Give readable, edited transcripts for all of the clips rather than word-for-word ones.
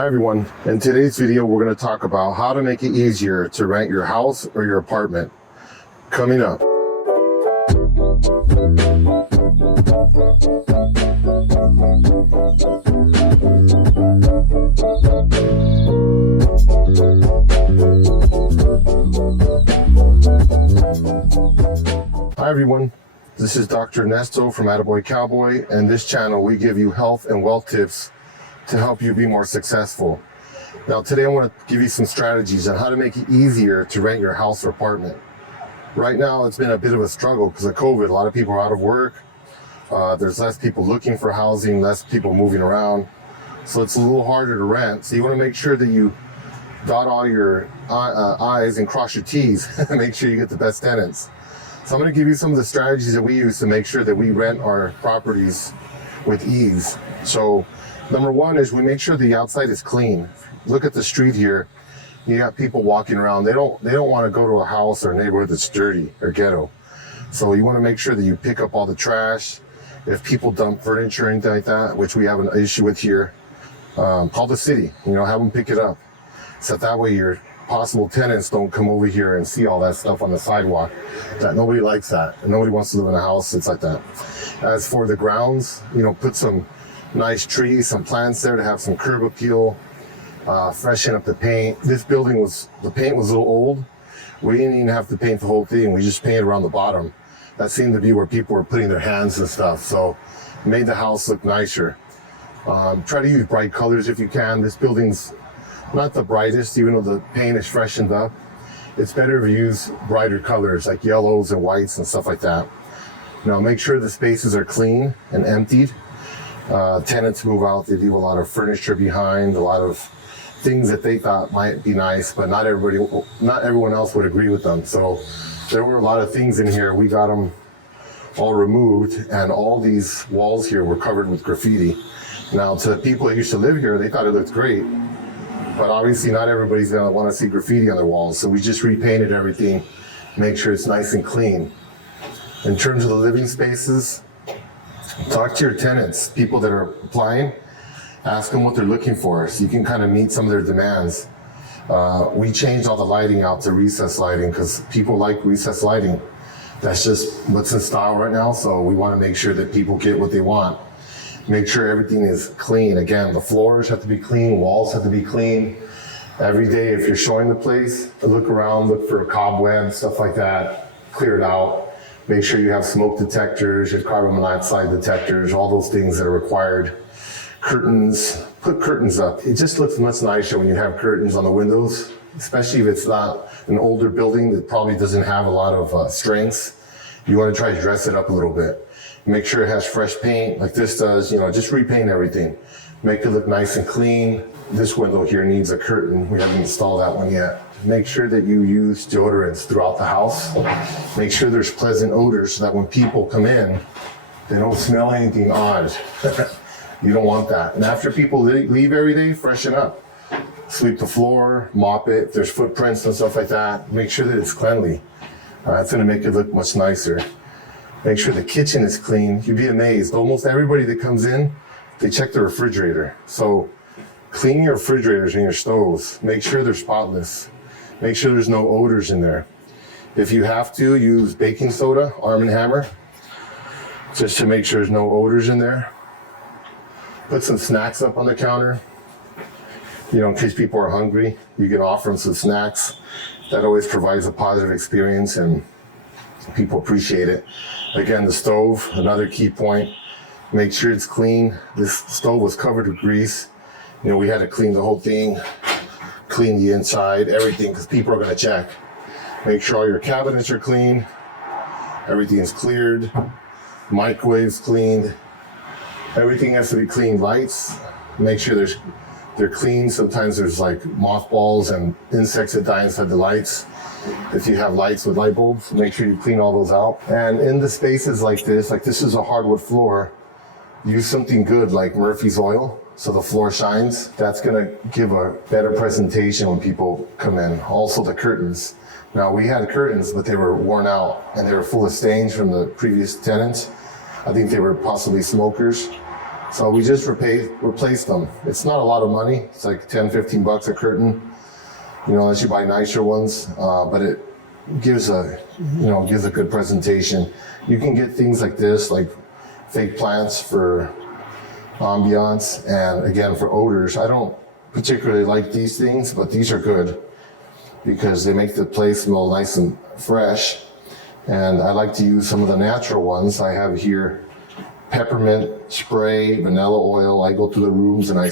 Hi everyone, in today's video we're going to talk about how to make it easier to rent your house or your apartment. Coming up. Hi everyone, this is Dr. Ernesto from Attaboy Cowboy, and this channel we give you health and wealth tips to help you be more successful. Now today I want to give you some strategies on how to make it easier to rent your house or apartment. Right now it's been a bit of a struggle because of COVID. A lot of people are out of work. There's less people looking for housing, less people moving around. So it's a little harder to rent. So you want to make sure that you dot all your I's and cross your T's and make sure you get the best tenants. So I'm going to give you some of the strategies that we use to make sure that we rent our properties with ease. So number one is we make sure the outside is clean. Look at the street here. You got people walking around. They don't want to go to a house or a neighborhood that's dirty or ghetto. So you want to make sure that you pick up all the trash. If people dump furniture or anything like that, which we have an issue with here, call the city, have them pick it up. So that way your possible tenants don't come over here and see all that stuff on the sidewalk. That nobody likes that. And nobody wants to live in a house that's like that. As for the grounds, put some nice trees, some plants there to have some curb appeal, freshen up the paint. This building the paint was a little old. We didn't even have to paint the whole thing. We just painted around the bottom. That seemed to be where people were putting their hands and stuff. So it made the house look nicer. Try to use bright colors if you can. This building's not the brightest, even though the paint is freshened up. It's better to use brighter colors like yellows and whites and stuff like that. Now make sure the spaces are clean and emptied. Tenants move out, they leave a lot of furniture behind, a lot of things that they thought might be nice, but not everyone else would agree with them. So there were a lot of things in here. We got them all removed, and all these walls here were covered with graffiti. Now to people that used to live here, they thought it looked great, but obviously not everybody's gonna want to see graffiti on their walls. So we just repainted everything, make sure it's nice and clean. In terms of the living spaces, talk to your tenants, people that are applying, ask them what they're looking for so you can kind of meet some of their demands. We changed all the lighting out to recessed lighting because people like recessed lighting. That's just what's in style right now, so we want to make sure that people get what they want. Make sure everything is clean. Again, the floors have to be clean, walls have to be clean. Every day if you're showing the place, look around, look for cobwebs, stuff like that, clear it out. Make sure you have smoke detectors, your carbon monoxide detectors, all those things that are required. Curtains, put curtains up. It just looks much nicer when you have curtains on the windows, especially if it's not an older building that probably doesn't have a lot of strengths. You want to try to dress it up a little bit. Make sure it has fresh paint like this does, just repaint everything. Make it look nice and clean. This window here needs a curtain. We haven't installed that one yet. Make sure that you use deodorants throughout the house. Make sure there's pleasant odors so that when people come in, they don't smell anything odd. You don't want that. And after people leave every day, freshen up. Sweep the floor, mop it. If there's footprints and stuff like that, make sure that it's cleanly. That's gonna make it look much nicer. Make sure the kitchen is clean. You'd be amazed. Almost everybody that comes in, they check the refrigerator. So clean your refrigerators and your stoves. Make sure they're spotless. Make sure there's no odors in there. If you have to, use baking soda, Arm & Hammer, just to make sure there's no odors in there. Put some snacks up on the counter. In case people are hungry, you can offer them some snacks. That always provides a positive experience and people appreciate it. Again, the stove, another key point. Make sure it's clean. This stove was covered with grease. We had to clean the whole thing, clean the inside, everything, because people are going to check. Make sure all your cabinets are clean. Everything is cleared. Microwaves cleaned. Everything has to be clean. Lights, make sure they're clean. Sometimes there's like mothballs and insects that die inside the lights. If you have lights with light bulbs, make sure you clean all those out. And in the spaces like this is a hardwood floor, use something good like Murphy's oil so the floor shines. That's gonna give a better presentation when people come in. Also the curtains. Now we had curtains, but they were worn out and they were full of stains from the previous tenants. I think they were possibly smokers. So we just replaced them. It's not a lot of money. It's like 10, 15 bucks a curtain, unless you buy nicer ones, but it gives gives a good presentation. You can get things like this, like fake plants for ambiance, and again for odors. I don't particularly like these things, but these are good because they make the place smell nice and fresh. And I like to use some of the natural ones. I have here peppermint spray, vanilla oil. I go to the rooms and I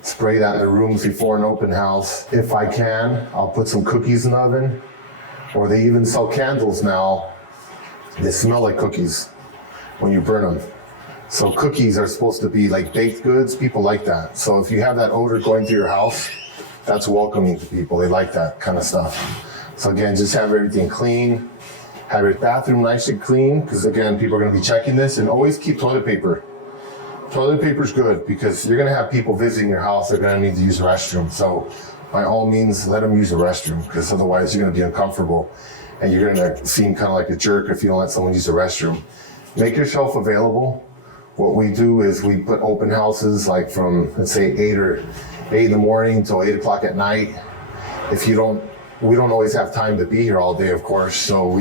spray that in the rooms before an open house. If I can, I'll put some cookies in the oven, or they even sell candles now. They smell like cookies when you burn them. So cookies are supposed to be like baked goods. People like that. So if you have that odor going through your house, that's welcoming to people. They like that kind of stuff. So again, just have everything clean. Have your bathroom nice and clean, because again, people are going to be checking this, and always keep toilet paper. Toilet paper is good because you're going to have people visiting your house. They're going to need to use the restroom. So by all means, let them use the restroom, because otherwise you're going to be uncomfortable and you're going to seem kind of like a jerk if you don't let someone use the restroom. Make yourself available. What we do is we put open houses like from, let's say 8 in the morning till 8 o'clock at night. We don't always have time to be here all day, of course. So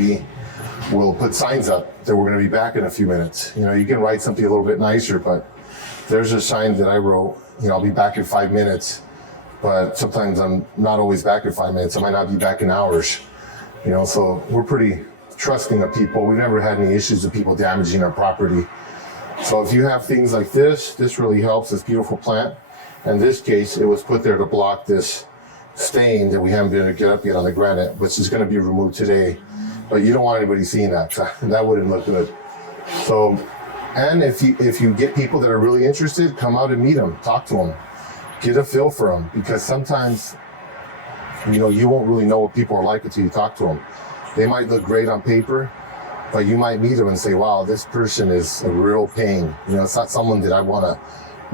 we'll put signs up that we're going to be back in a few minutes. You can write something a little bit nicer, but there's a sign that I wrote, I'll be back in 5 minutes, but sometimes I'm not always back in 5 minutes. I might not be back in hours, so we're pretty trusting of people. We've never had any issues with people damaging our property. So if you have things like this really helps, this beautiful plant. In this case, it was put there to block this stain that we haven't been able to get up yet on the granite, which is going to be removed today. But you don't want anybody seeing that. That wouldn't look good. So, and if you get people that are really interested, come out and meet them, talk to them, get a feel for them, because sometimes, you won't really know what people are like until you talk to them. They might look great on paper, but you might meet them and say, wow, this person is a real pain. It's not someone that I want to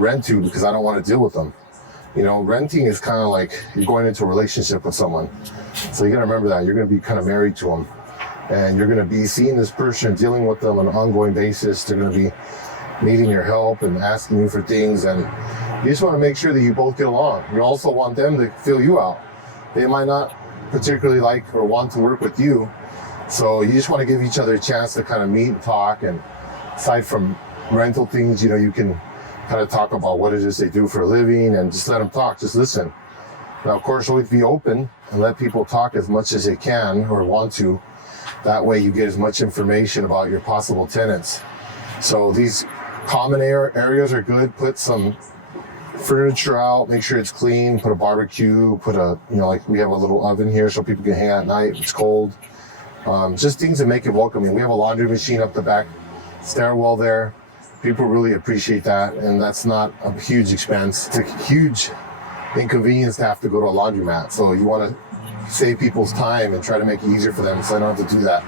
rent to because I don't want to deal with them. Renting is kind of like you're going into a relationship with someone. So you got to remember that you're going to be kind of married to them, and you're going to be seeing this person, dealing with them on an ongoing basis. They're going to be needing your help and asking you for things, and you just want to make sure that you both get along. You also want them to fill you out. They might not particularly like or want to work with you, so you just want to give each other a chance to kind of meet and talk. And aside from rental things, you can kind of talk about what it is they do for a living, and just let them talk, just listen. Now, of course, always be open and let people talk as much as they can or want to. That way you get as much information about your possible tenants. So these common areas are good. Put some furniture out, make sure it's clean, put a barbecue, put like we have a little oven here so people can hang out at night if it's cold. Just things that make it welcoming. We have a laundry machine up the back stairwell there. People really appreciate that, and that's not a huge expense. It's a huge inconvenience to have to go to a laundromat. So you want to save people's time and try to make it easier for them so they don't have to do that.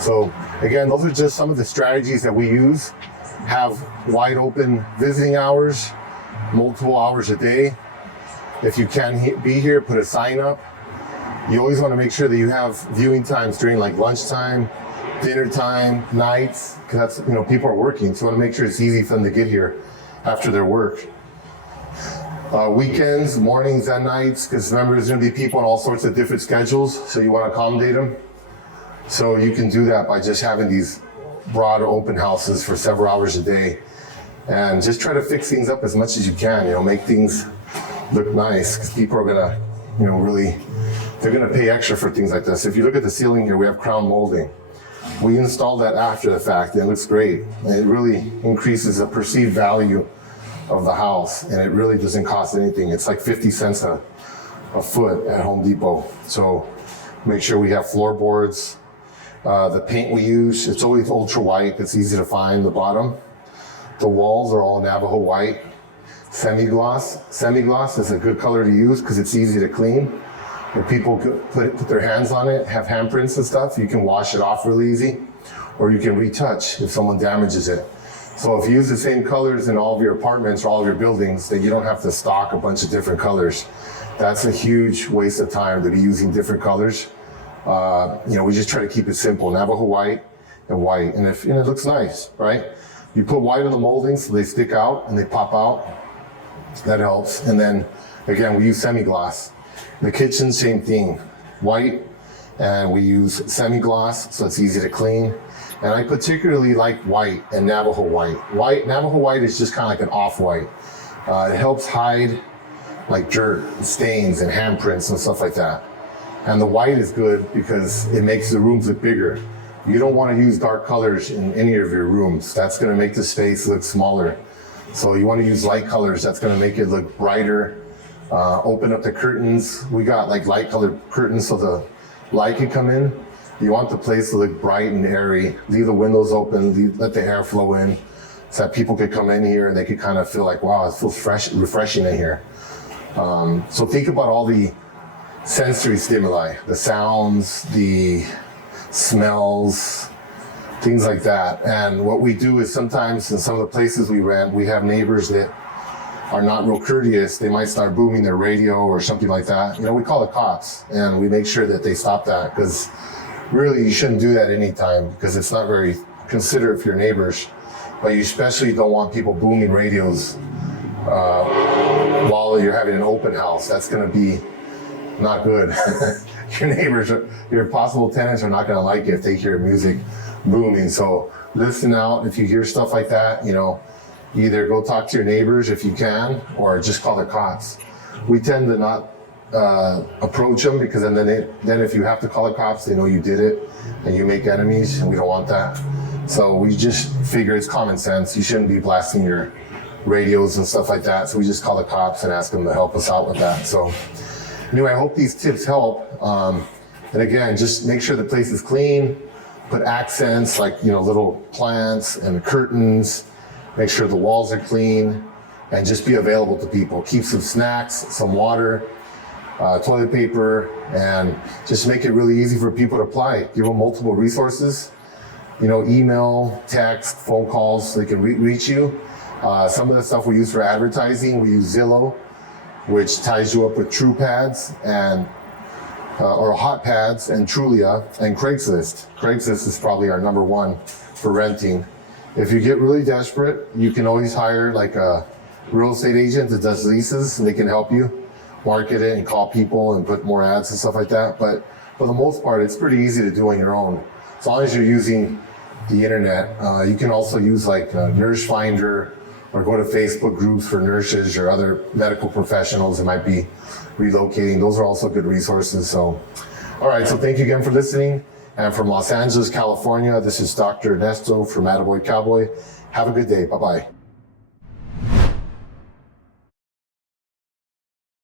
So again, those are just some of the strategies that we use. Have wide open visiting hours, multiple hours a day. If you can be here, put a sign up. You always want to make sure that you have viewing times during like lunchtime, dinner time, nights, because that's, people are working. So you want to make sure it's easy for them to get here after their work. Weekends, mornings and nights, because remember there's going to be people on all sorts of different schedules, so you want to accommodate them. So you can do that by just having these broad open houses for several hours a day, and just try to fix things up as much as you can, make things look nice, because people are going to, really, they're going to pay extra for things like this. If you look at the ceiling here, we have crown molding. We installed that after the fact, and it looks great. And it really increases the perceived value of the house, and it really doesn't cost anything. It's like 50 cents a foot at Home Depot. So make sure we have floorboards. The paint we use, it's always ultra white. It's easy to find the bottom. The walls are all Navajo white. Semi-gloss. Semi-gloss is a good color to use because it's easy to clean. If people put their hands on it, have handprints and stuff, you can wash it off really easy, or you can retouch if someone damages it. So if you use the same colors in all of your apartments or all of your buildings, then you don't have to stock a bunch of different colors. That's a huge waste of time to be using different colors. We just try to keep it simple, Navajo white and white, and it looks nice, right? You put white on the molding so they stick out and they pop out. That helps. And then again, we use semi-gloss. The kitchen, same thing. White, and we use semi-gloss so it's easy to clean. And I particularly like white and Navajo white. Navajo white is just kind of like an off-white. It helps hide like dirt, and stains, and handprints and stuff like that. And the white is good because it makes the rooms look bigger. You don't want to use dark colors in any of your rooms. That's going to make the space look smaller. So you want to use light colors. That's going to make it look brighter. Open up the curtains. We got like light colored curtains so the light can come in. You want the place to look bright and airy. Leave the windows open, let the air flow in so that people could come in here and they could kind of feel like, wow, it feels fresh, refreshing in here. So think about all the sensory stimuli, the sounds, the smells, things like that. And what we do is sometimes in some of the places we rent, we have neighbors that are not real courteous. They might start booming their radio or something like that. You know, we call the cops and we make sure that they stop that, because really you shouldn't do that anytime, because it's not very considerate for your neighbors. But you especially don't want people booming radios while you're having an open house. That's going to be not good. Your neighbors, your possible tenants are not going to like it if they hear music booming. So listen out. If you hear stuff like that, you know, either go talk to your neighbors if you can, or just call the cops. We tend to not approach them, because then if you have to call the cops, they know you did it and you make enemies, and we don't want that. So we just figure it's common sense. You shouldn't be blasting your radios and stuff like that. So we just call the cops and ask them to help us out with that. So anyway, I hope these tips help. And again, just make sure the place is clean. Put accents like, you know, little plants and curtains. Make sure the walls are clean, and just be available to people. Keep some snacks, some water, toilet paper, and just make it really easy for people to apply. Give them multiple resources, you know, email, text, phone calls, so they can reach you. Some of the stuff we use for advertising, we use Zillow, which ties you up with TruePads and or HotPads and Trulia, and Craigslist. Craigslist is probably our number one for renting. If you get really desperate, you can always hire like a real estate agent that does leases, and they can help you market it and call people and put more ads and stuff like that. But for the most part, it's pretty easy to do on your own. As long as you're using the internet. You can also use like Nurse Finder, or go to Facebook groups for nurses or other medical professionals that might be relocating. Those are also good resources. So, all right, so thank you again for listening. And from Los Angeles, California, this is Dr. Ernesto from Attaboy Cowboy. Have a good day. Bye-bye.